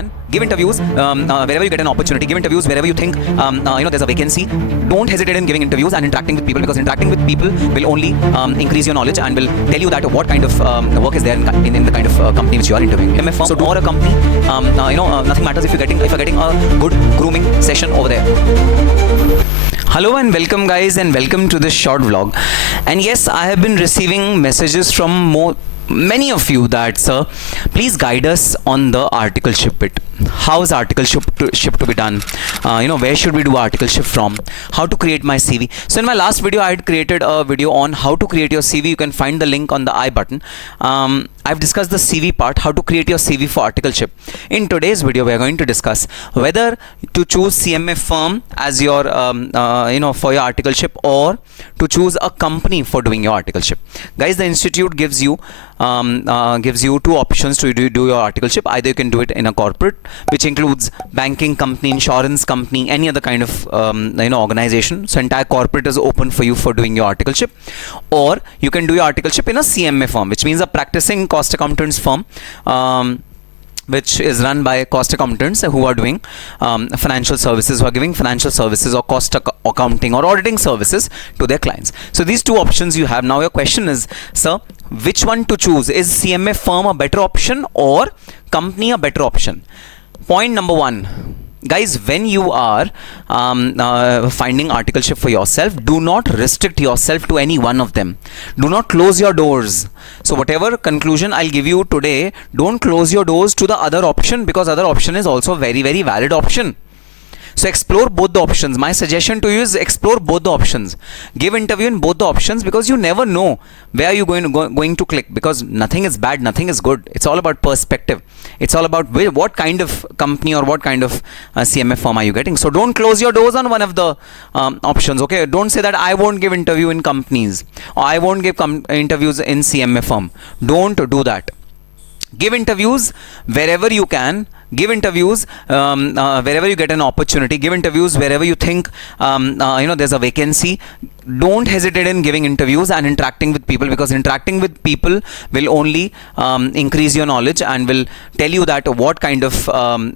can. Give interviews wherever you get an opportunity. Give interviews wherever you think there's a vacancy. Don't hesitate in giving interviews and interacting with people, because interacting with people will only increase your knowledge and will tell you that what kind of work is there in the kind of company which you are interviewing. CMA firm or a company, nothing matters if you're getting a good grooming session over there. Hello and welcome guys, and welcome to this short vlog. And yes, I have been receiving messages from many of you that, sir, please guide us on the articleship bit. How is articleship to be done? Where should we do articleship from? How to create my CV? So in my last video, I had created a video on how to create your CV. You can find the link on the I button. I've discussed the CV part, how to create your CV for articleship. In today's video, we are going to discuss whether to choose CMA firm as your, for your articleship, or to choose a company for doing your articleship. Guys, the institute gives you two options to do your articleship. Either you can do it in a corporate, which includes banking company, insurance company, any other kind of organization. So entire corporate is open for you for doing your articleship. Or you can do your articleship in a CMA firm, which means a practicing cost accountants firm, which is run by cost accountants who are doing financial services, who are giving financial services or cost accounting or auditing services to their clients. So these two options you have. Now your question is, sir, which one to choose? Is CMA firm a better option or company a better option? Point number one. Guys, when you are finding articleship for yourself, do not restrict yourself to any one of them. Do not close your doors. So whatever conclusion I'll give you today, don't close your doors to the other option, because other option is also a very, very valid option. So explore both the options. My suggestion to you is explore both the options. Give interview in both the options, because you never know where you're going to click, because nothing is bad, nothing is good. It's all about perspective. It's all about what kind of company or what kind of CMA firm are you getting. So don't close your doors on one of the options. Okay, don't say that I won't give interview in companies, or I won't give interviews in CMA firm. Don't do that. Give interviews wherever you can. Give interviews wherever you get an opportunity. Give interviews wherever you think there's a vacancy. Don't hesitate in giving interviews and interacting with people, because interacting with people will only increase your knowledge and will tell you that what kind of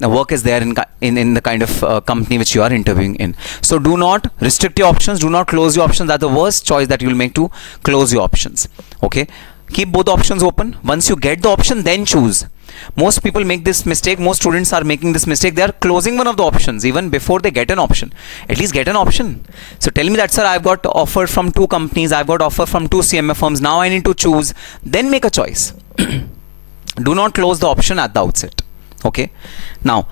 work is there in the kind of company which you are interviewing in. So do not restrict your options. Do not close your options. That's the worst choice that you will make, to close your options. Okay. Keep both options open. Once you get the option, then choose. Most people make this mistake. Most students are making this mistake. They are closing one of the options even before they get an option. At least get an option. So tell me that, sir, I've got offer from 2 companies. I've got offer from 2 CMA firms. Now I need to choose. Then make a choice. Do not close the option at the outset. Okay. Now,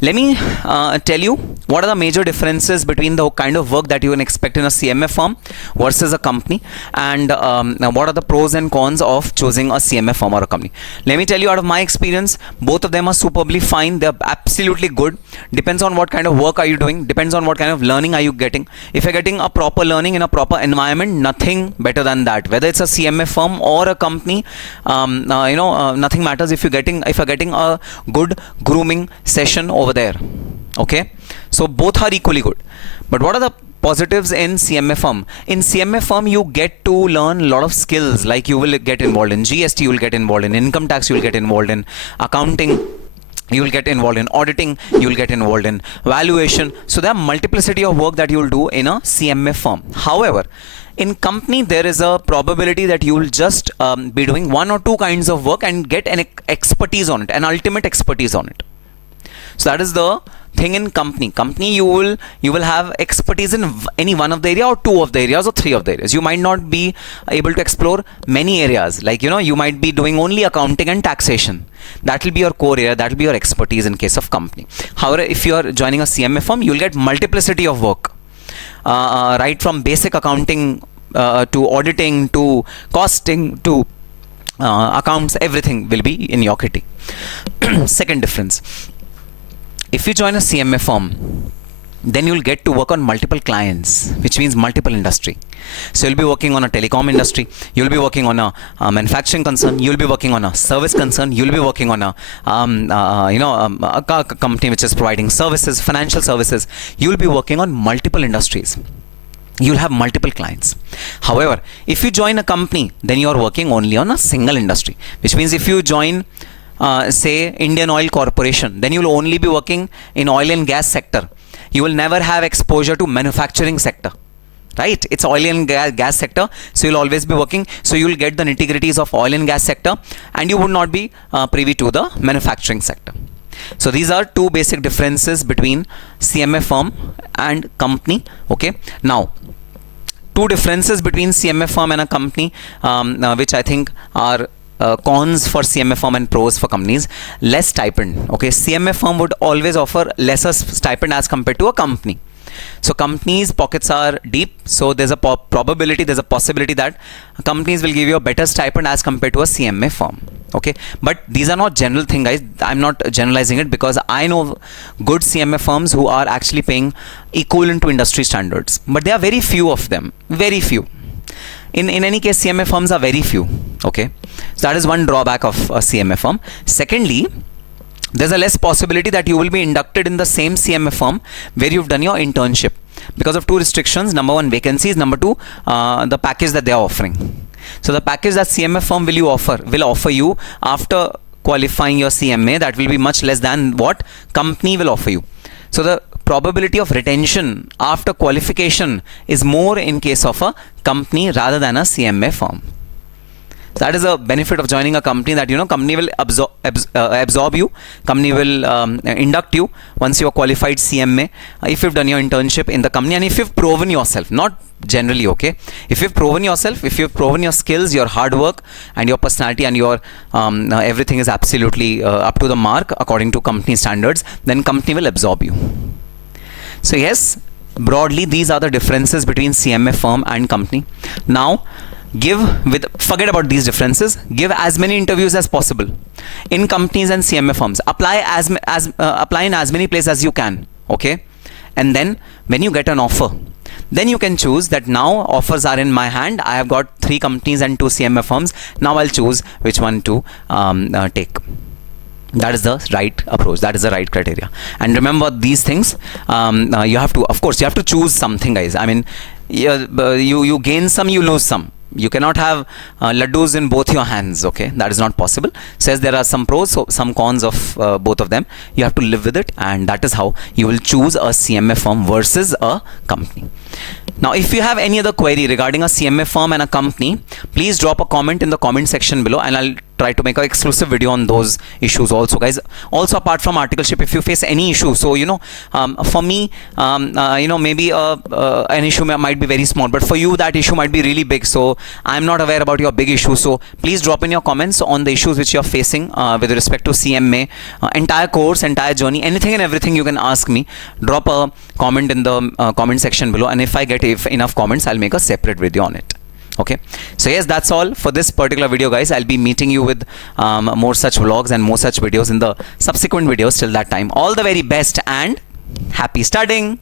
let me tell you what are the major differences between the kind of work that you can expect in a CMA firm versus a company, and what are the pros and cons of choosing a CMA firm or a company. Let me tell you, out of my experience, both of them are superbly fine. They're absolutely good. Depends on what kind of work are you doing. Depends on what kind of learning are you getting. If you're getting a proper learning in a proper environment, nothing better than that. Whether it's a CMA firm or a company, nothing matters if you're getting a good grooming session over there. Okay, so both are equally good. But what are the positives in CMA firm? In CMA firm, you get to learn a lot of skills. Like you will get involved in GST, you will get involved in income tax, you will get involved in accounting, you will get involved in auditing, you will get involved in valuation. So there are multiplicity of work that you will do in a CMA firm. However, in company, there is a probability that you will just be doing 1 or 2 kinds of work and get an expertise on it, an ultimate expertise on it. So that is the thing in company. Company, you will have expertise in any one of the area, or 2 of the areas, or 3 of the areas. You might not be able to explore many areas. Like, you might be doing only accounting and taxation. That will be your core area. That will be your expertise in case of company. However, if you are joining a CMA firm, you will get multiplicity of work. Right from basic accounting to auditing to costing to accounts, everything will be in your kitty. Second difference. If you join a CMA firm, then you'll get to work on multiple clients, which means multiple industry. So you'll be working on a telecom industry, you'll be working on a manufacturing concern, you'll be working on a service concern, you'll be working on a company which is providing services, financial services. You'll be working on multiple industries. You'll have multiple clients. However, if you join a company, then you are working only on a single industry, which means if you join say Indian Oil Corporation, then you will only be working in oil and gas sector. You will never have exposure to manufacturing sector. Right? It's oil and gas sector, so you'll always be working. So you'll get the nitty-gritties of oil and gas sector, and you would not be privy to the manufacturing sector. So these are two basic differences between CMA firm and company. Okay. Now, two differences between CMA firm and a company, which I think are cons for CMA firm and pros for companies. Less stipend. Okay. CMA firm would always offer lesser stipend as compared to a company. So companies' pockets are deep, so there's a probability, there's a possibility that companies will give you a better stipend as compared to a CMA firm. Okay, but these are not general thing, guys. I'm not generalizing it, because I know good CMA firms who are actually paying equivalent to industry standards, but there are very few of them, very few. In any case, CMA firms are very few. Okay, so that is one drawback of a CMA firm. Secondly, there's a less possibility that you will be inducted in the same CMA firm where you've done your internship, because of two restrictions. Number one, vacancies. Number two, the package that they are offering. So the package that CMA firm will offer you after qualifying your CMA, that will be much less than what company will offer you. So the probability of retention after qualification is more in case of a company rather than a CMA firm. That is a benefit of joining a company, that company will absorb you, company will induct you once you are qualified CMA, if you've done your internship in the company, and if you've proven yourself, not generally. Okay, if you've proven yourself, if you've proven your skills, your hard work and your personality, and your everything is absolutely up to the mark according to company standards, then company will absorb you. So yes, broadly these are the differences between CMA firm and company. Now, forget about these differences. Give as many interviews as possible in companies and CMA firms. Apply apply in as many places as you can. Okay, and then when you get an offer, then you can choose that now offers are in my hand. I have got 3 companies and 2 CMA firms. Now I'll choose which one to take. That is the right approach. That is the right criteria. And remember these things. You have to, of course, you have to choose something, guys. I mean, you gain some, you lose some. You cannot have laddus in both your hands. Okay, that is not possible. Says there are some pros, so some cons of both of them. You have to live with it, and that is how you will choose a CMA firm versus a company. Now, if you have any other query regarding a CMA firm and a company, please drop a comment in the comment section below, and I'll try to make an exclusive video on those issues also, guys. Also, apart from Articleship, if you face any issue, so for me, maybe an issue might be very small, but for you that issue might be really big. So I'm not aware about your big issue. So please drop in your comments on the issues which you're facing with respect to CMA, entire course, entire journey, anything and everything you can ask me. Drop a comment in the comment section below, and if I get enough comments, I'll make a separate video on it. Okay, so yes, that's all for this particular video, guys. I'll be meeting you with more such vlogs and more such videos in the subsequent videos. Till that time, all the very best and happy studying.